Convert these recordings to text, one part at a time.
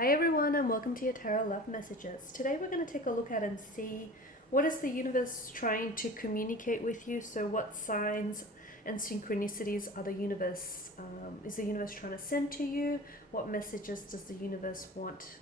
Hi everyone and welcome to your Tarot Love Messages. Today we're going to take a look at and see what is the universe trying to communicate with you. So what signs and synchronicities are is the universe trying to send to you? What messages does the universe want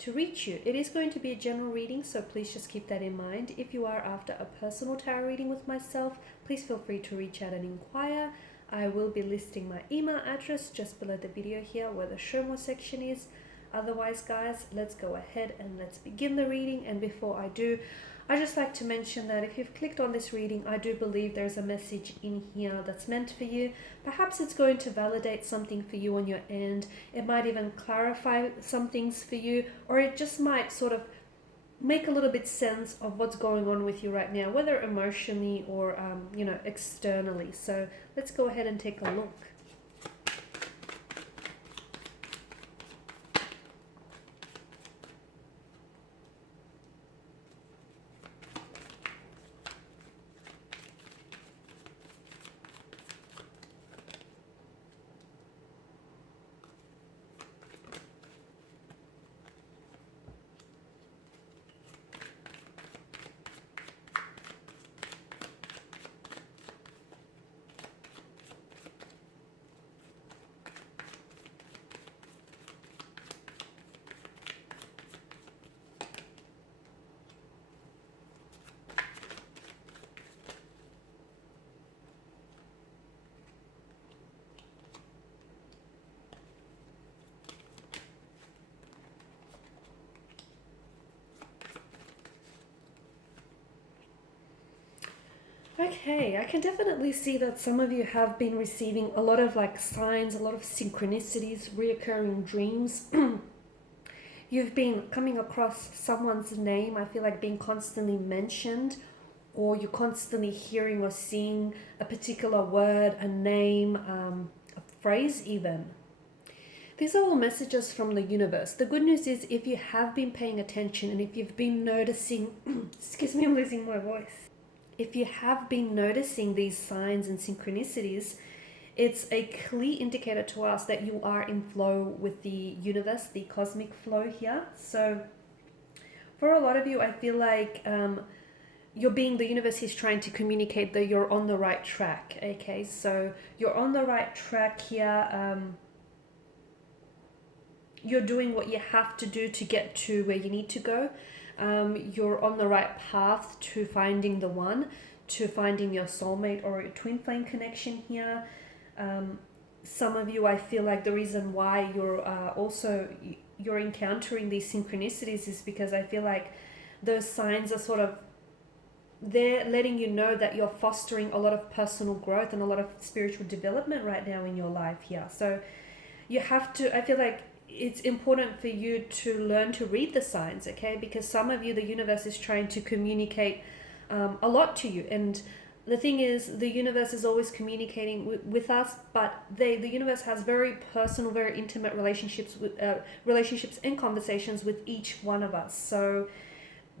to reach you? It is going to be a general reading, so please just keep that in mind. If you are after a personal tarot reading with myself, please feel free to reach out and inquire. I will be listing my email address just below the video here where the show more section is. Otherwise, guys, let's go ahead and let's begin the reading. And before I do, I just like to mention that if you've clicked on this reading, I do believe there's a message in here that's meant for you. Perhaps it's going to validate something for you on your end. It might even clarify some things for you, or it just might sort of make a little bit sense of what's going on with you right now, whether emotionally or externally. So let's go ahead and take a look. Okay, I can definitely see that some of you have been receiving a lot of signs, a lot of synchronicities, reoccurring dreams. You've been coming across someone's name, I feel like being constantly mentioned, or you're constantly hearing or seeing a particular word, a name, a phrase even. These are all messages from the universe. The good news is if you have been paying attention and if you've been noticing, excuse me, I'm losing my voice. If you have been noticing these signs and synchronicities, it's a clear indicator to us that you are in flow with the universe, the cosmic flow here. So for a lot of you, I feel like the universe is trying to communicate that you're on the right track. Okay, so you're on the right track here. You're doing what you have to do to get to where you need to go. You're on the right path to finding the one, to finding your soulmate or your twin flame connection here. Some of you, I feel like the reason why you're encountering these synchronicities is because I feel like those signs are they're letting you know that you're fostering a lot of personal growth and a lot of spiritual development right now in your life here. So you have to, I feel like it's important for you to learn to read the signs, okay? Because some of you, the universe is trying to communicate a lot to you. And the thing is, the universe is always communicating with us, but the universe has very personal, very intimate relationships and conversations with each one of us. So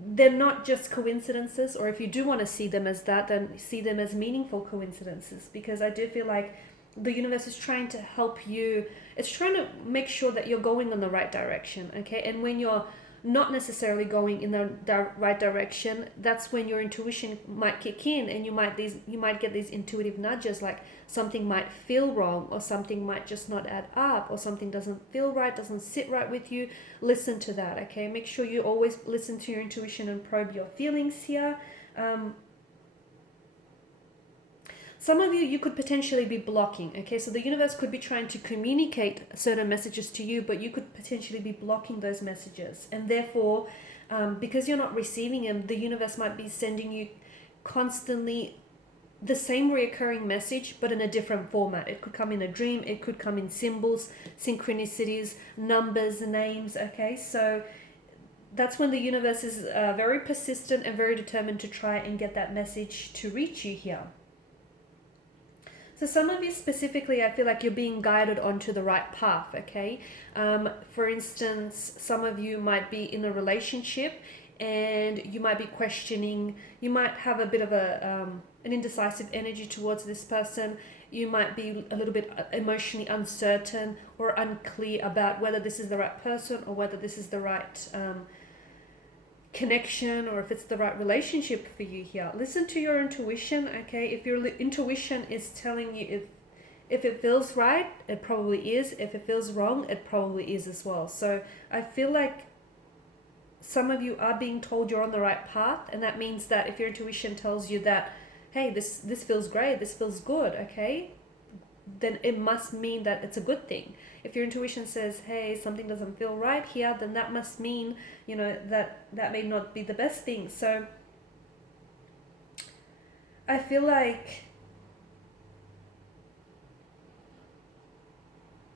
they're not just coincidences, or if you do want to see them as that, then see them as meaningful coincidences, because I do feel like the universe is trying to help you. It's trying to make sure that you're going in the right direction, okay? And when you're not necessarily going in the right direction, that's when your intuition might kick in, and you might get these intuitive nudges, like something might feel wrong, or something might just not add up, or something doesn't feel right, doesn't sit right with you. Listen to that, okay? Make sure you always listen to your intuition and probe your feelings here. Some of you could potentially be blocking, okay? So the universe could be trying to communicate certain messages to you, but you could potentially be blocking those messages. And therefore, because you're not receiving them, the universe might be sending you constantly the same reoccurring message, but in a different format. It could come in a dream, it could come in symbols, synchronicities, numbers, names, okay? So that's when the universe is very persistent and very determined to try and get that message to reach you here. So some of you specifically, I feel like you're being guided onto the right path, okay? For instance, some of you might be in a relationship and you might be questioning, you might have a bit of an indecisive energy towards this person, you might be a little bit emotionally uncertain or unclear about whether this is the right person or whether this is the right connection or if it's the right relationship for you here. Listen to your intuition, okay? If your intuition is telling you if it feels right, it probably is. If it feels wrong, it probably is as well. So I feel like some of you are being told you're on the right path, and that means that if your intuition tells you that, hey, this feels great, this feels good, okay, then it must mean that it's a good thing. If your intuition says, hey, something doesn't feel right here, then that must mean, that may not be the best thing. So I feel like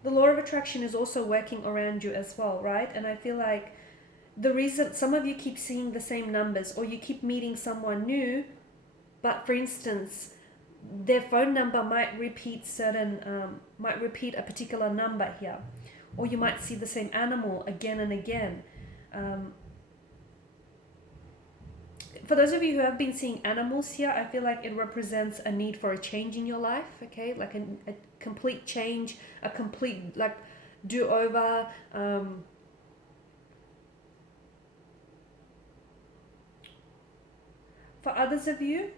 the law of attraction is also working around you as well, right? And I feel like the reason some of you keep seeing the same numbers, or you keep meeting someone new, but for instance, their phone number might repeat a particular number here, or you might see the same animal again and again. For those of you who have been seeing animals here, I feel like it represents a need for a change in your life, okay? Like a complete change, a complete do-over. For others of you,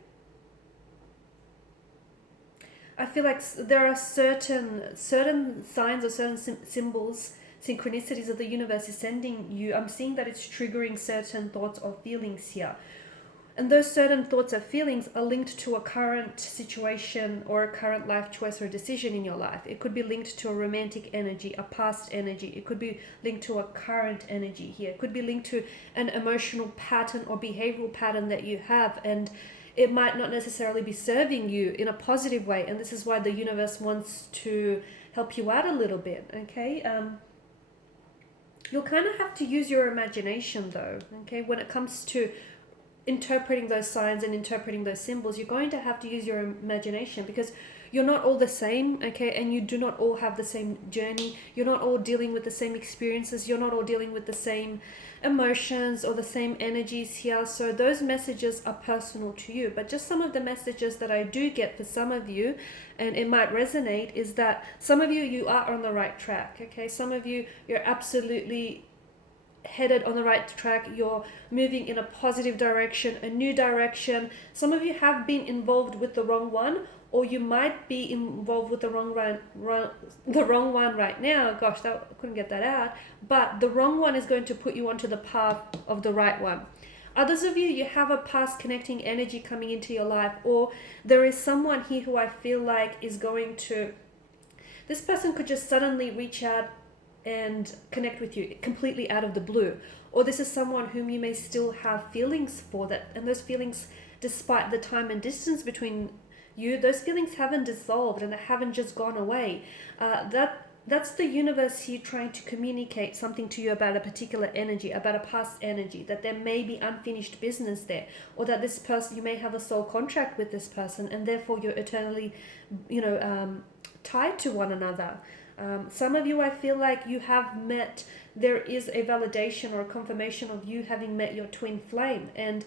I feel like there are certain signs or certain symbols, synchronicities of the universe is sending you. I'm seeing that it's triggering certain thoughts or feelings here. And those certain thoughts or feelings are linked to a current situation or a current life choice or decision in your life. It could be linked to a romantic energy, a past energy. It could be linked to a current energy here. It could be linked to an emotional pattern or behavioral pattern that you have, and it might not necessarily be serving you in a positive way. And this is why the universe wants to help you out a little bit, okay? You'll kind of have to use your imagination though, okay? When it comes to interpreting those signs and interpreting those symbols, you're going to have to use your imagination, because you're not all the same, okay? And you do not all have the same journey. You're not all dealing with the same experiences. You're not all dealing with the same emotions or the same energies here. So those messages are personal to you. But just some of the messages that I do get for some of you, and it might resonate, is that some of you are on the right track, okay? Some of you, you're absolutely headed on the right track. You're moving in a positive direction, a new direction. Some of you have been involved with the wrong one, or you might be involved with the wrong one right now. Gosh, I couldn't get that out. But the wrong one is going to put you onto the path of the right one. Others of you, you have a past connecting energy coming into your life, or there is someone here who I feel like is going to, this person could just suddenly reach out and connect with you completely out of the blue. Or this is someone whom you may still have feelings for, that, and those feelings, despite the time and distance between you, those feelings haven't dissolved and they haven't just gone away. That's the universe here trying to communicate something to you about a particular energy, about a past energy, that there may be unfinished business there, or that this person, you may have a soul contract with this person, and therefore you're eternally, tied to one another. Some of you, I feel like you have met, there is a validation or a confirmation of you having met your twin flame. And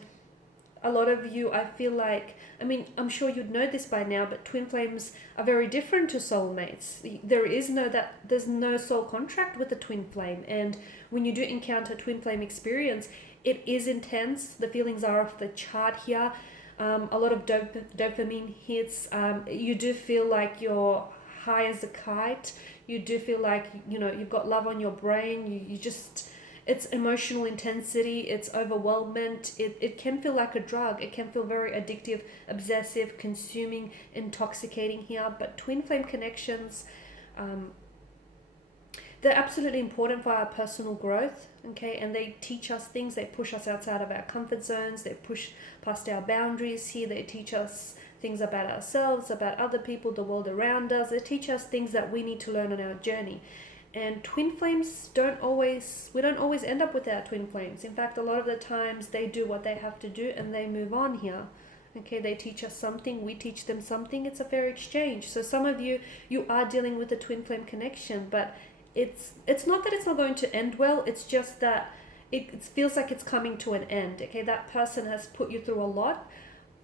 a lot of you, I feel like, I'm sure you'd know this by now, but twin flames are very different to soulmates. There's no soul contract with a twin flame. And when you do encounter twin flame experience, it is intense. The feelings are off the chart here. A lot of dopamine hits. You do feel like you're high as a kite. You do feel like, you've got love on your brain. You just, it's emotional intensity, it's overwhelmment. It can feel like a drug. It can feel very addictive, obsessive, consuming, intoxicating here. But twin flame connections, they're absolutely important for our personal growth, okay? And they teach us things. They push us outside of our comfort zones. They push past our boundaries here. They teach us things about ourselves, about other people, the world around us. They teach us things that we need to learn on our journey. And twin flames we don't always end up with our twin flames. In fact, a lot of the times they do what they have to do and they move on here. Okay, they teach us something, we teach them something. It's a fair exchange. So some of you are dealing with a twin flame connection, but it's not that it's not going to end well. It's just that it feels like it's coming to an end. Okay, that person has put you through a lot.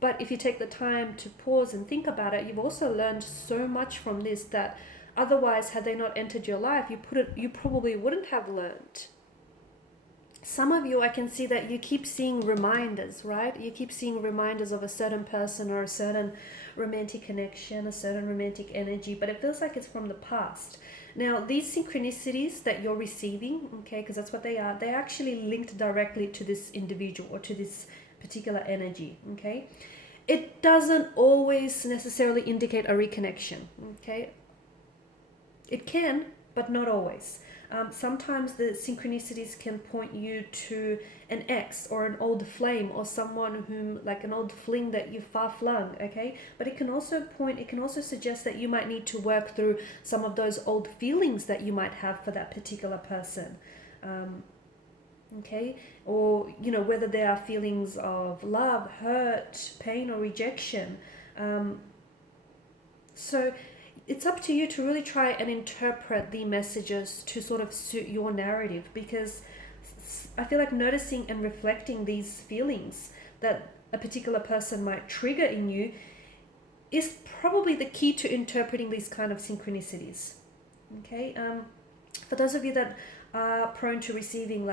But if you take the time to pause and think about it, you've also learned so much from this that otherwise, had they not entered your life, you probably wouldn't have learned. Some of you, I can see that you keep seeing reminders, right? You keep seeing reminders of a certain person or a certain romantic connection, a certain romantic energy, but it feels like it's from the past. Now, these synchronicities that you're receiving, okay, because that's what they are, they're actually linked directly to this individual or to this particular energy, okay? It doesn't always necessarily indicate a reconnection, okay? It can, but not always. Sometimes the synchronicities can point you to an ex or an old flame or someone whom, like an old fling that you far flung, okay? But it can also suggest that you might need to work through some of those old feelings that you might have for that particular person. Okay, or whether there are feelings of love, hurt, pain, or rejection. So it's up to you to really try and interpret the messages to sort of suit your narrative, because I feel like noticing and reflecting these feelings that a particular person might trigger in you is probably the key to interpreting these kind of synchronicities. Okay, for those of you that are prone to receiving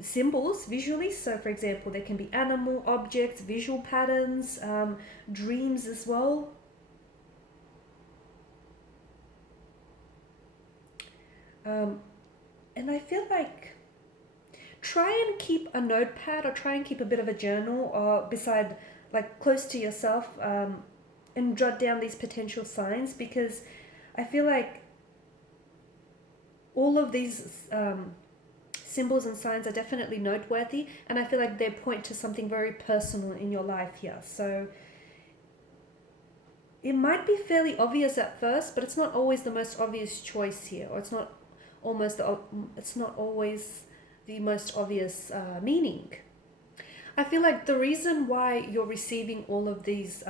symbols visually, so for example, there can be animal, objects, visual patterns, dreams as well. And I feel like try and keep a notepad or try and keep a bit of a journal or beside, like close to yourself, and jot down these potential signs, because I feel like all of these symbols and signs are definitely noteworthy, and I feel like they point to something very personal in your life here. So it might be fairly obvious at first, but it's not always the most obvious choice here, or it's not always the most obvious meaning. I feel like the reason why you're receiving all of these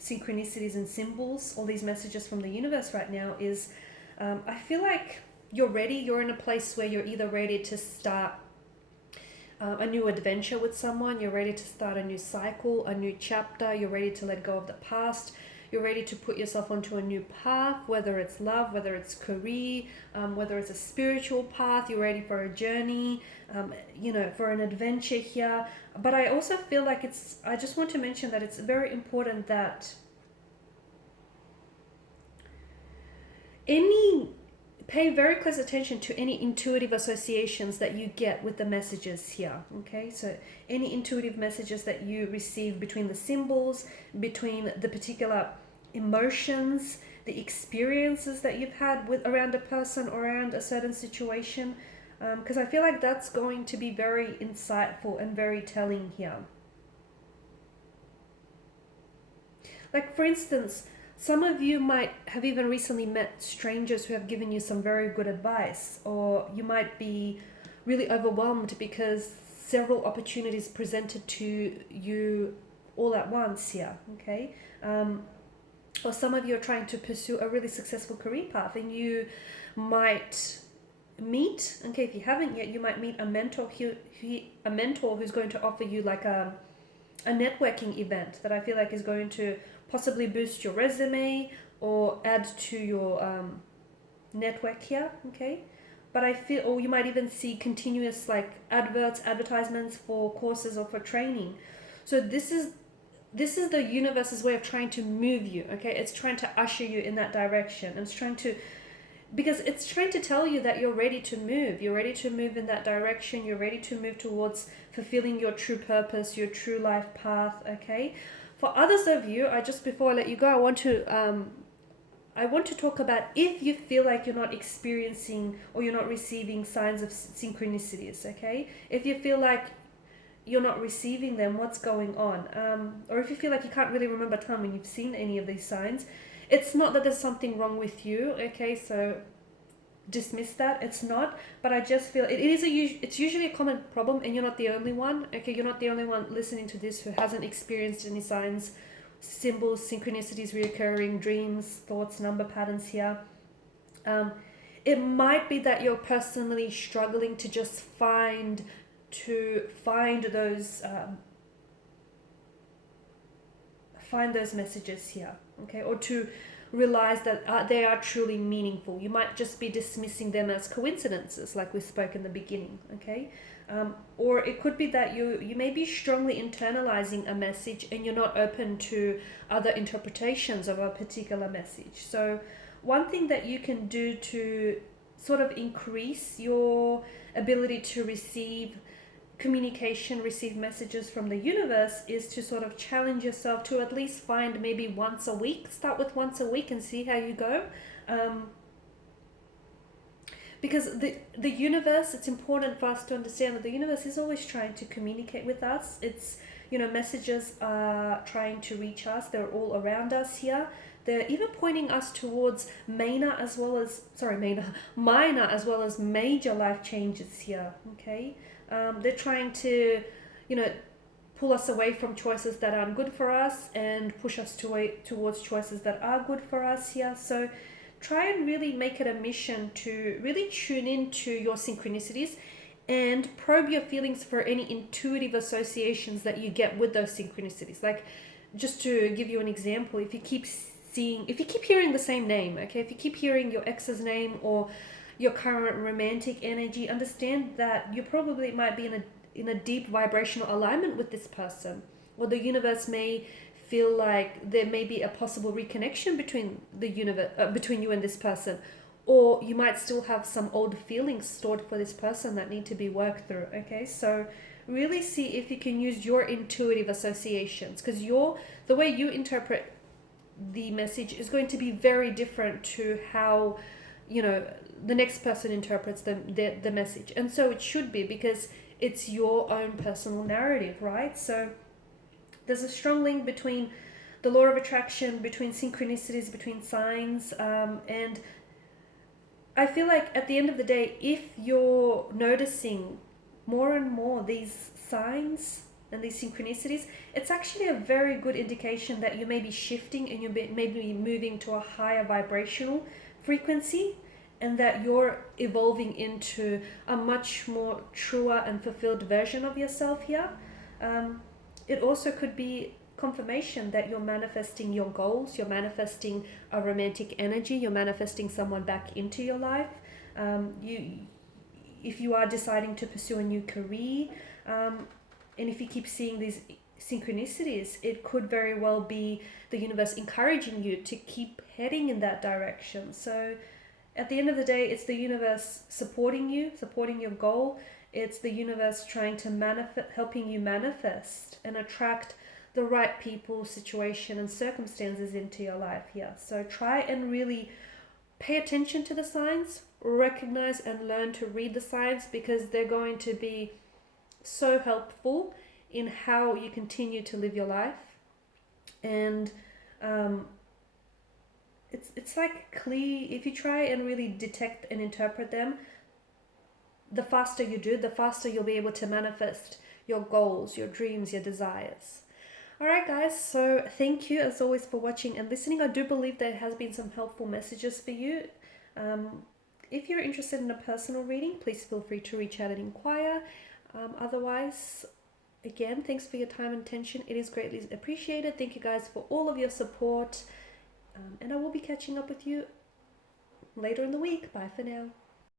synchronicities and symbols, all these messages from the universe right now is, I feel like you're ready. You're in a place where you're either ready to start a new adventure with someone, you're ready to start a new cycle, a new chapter, you're ready to let go of the past, you're ready to put yourself onto a new path, whether it's love, whether it's career, whether it's a spiritual path, you're ready for a journey, for an adventure here. But I also feel like I just want to mention that it's very important that pay very close attention to any intuitive associations that you get with the messages here, okay? So any intuitive messages that you receive between the symbols, between the particular emotions, the experiences that you've had around a person or around a certain situation, because I feel like that's going to be very insightful and very telling here. Like, for instance, some of you might have even recently met strangers who have given you some very good advice, or you might be really overwhelmed because several opportunities presented to you all at once here, okay? Or some of you are trying to pursue a really successful career path, and you might meet, okay, if you haven't yet, you might meet a mentor who's going to offer you like a networking event that I feel like is going to possibly boost your resume or add to your network here, okay? But I feel, or you might even see continuous like advertisements for courses or for training. So this is the universe's way of trying to move you, okay? It's trying to usher you in that direction. And because it's trying to tell you that you're ready to move. You're ready to move in that direction. You're ready to move towards fulfilling your true purpose, your true life path, okay? For others of you, before I let you go, I want to talk about if you feel like you're not experiencing or you're not receiving signs of synchronicities, okay? If you feel like you're not receiving them, what's going on? Or if you feel like you can't really remember a time when you've seen any of these signs, it's not that there's something wrong with you, okay? So dismiss that. It's not, but I just feel it's usually a common problem, and you're not the only one, okay? You're not the only one listening to this who hasn't experienced any signs, symbols, synchronicities, reoccurring dreams, thoughts, number patterns here. It might be that you're personally struggling to just find those find those messages here, okay, or to realize that they are truly meaningful. You might just be dismissing them as coincidences, like we spoke in the beginning, okay? Or it could be that you may be strongly internalizing a message and you're not open to other interpretations of a particular message. So one thing that you can do to sort of increase your ability to receive communication, receive messages from the universe, is to sort of challenge yourself to at least find maybe once a week. Start with once a week and see how you go. Because the universe, it's important for us to understand that the universe is always trying to communicate with us. It's, messages are trying to reach us. They're all around us here. They're even pointing us towards minor as well as major life changes here, okay? They're trying to, pull us away from choices that aren't good for us and push us towards choices that are good for us here. So try and really make it a mission to really tune into your synchronicities and probe your feelings for any intuitive associations that you get with those synchronicities. Like, just to give you an example, if you keep hearing the same name, okay, if you keep hearing your ex's name or your current romantic energy, understand that you probably might be in a deep vibrational alignment with this person, or the universe may feel like there may be a possible reconnection between between you and this person, or you might still have some old feelings stored for this person that need to be worked through. Okay, so really see if you can use your intuitive associations, because the way you interpret the message is going to be very different to how the next person interprets the message. And so it should be, because it's your own personal narrative, right? So there's a strong link between the law of attraction, between synchronicities, between signs, and I feel like at the end of the day, if you're noticing more and more these signs and these synchronicities, it's actually a very good indication that you may be shifting and you may be moving to a higher vibrational frequency, and that you're evolving into a much more truer and fulfilled version of yourself here. It also could be confirmation that you're manifesting your goals, you're manifesting a romantic energy, you're manifesting someone back into your life. If you are deciding to pursue a new career, and if you keep seeing these synchronicities, it could very well be the universe encouraging you to keep heading in that direction. So at the end of the day, it's the universe supporting you, supporting your goal. It's the universe trying to helping you manifest and attract the right people, situation, and circumstances into your life here. So try and really pay attention to the signs, recognize and learn to read the signs, because they're going to be so helpful in how you continue to live your life. And it's like clear. If you try and really detect and interpret them, the faster you do, the faster you'll be able to manifest your goals, your dreams, your desires. Alright guys, so thank you as always for watching and listening. I do believe there has been some helpful messages for you. If you're interested in a personal reading, please feel free to reach out and inquire. Otherwise, again, thanks for your time and attention. It is greatly appreciated. Thank you guys for all of your support. And I will be catching up with you later in the week. Bye for now.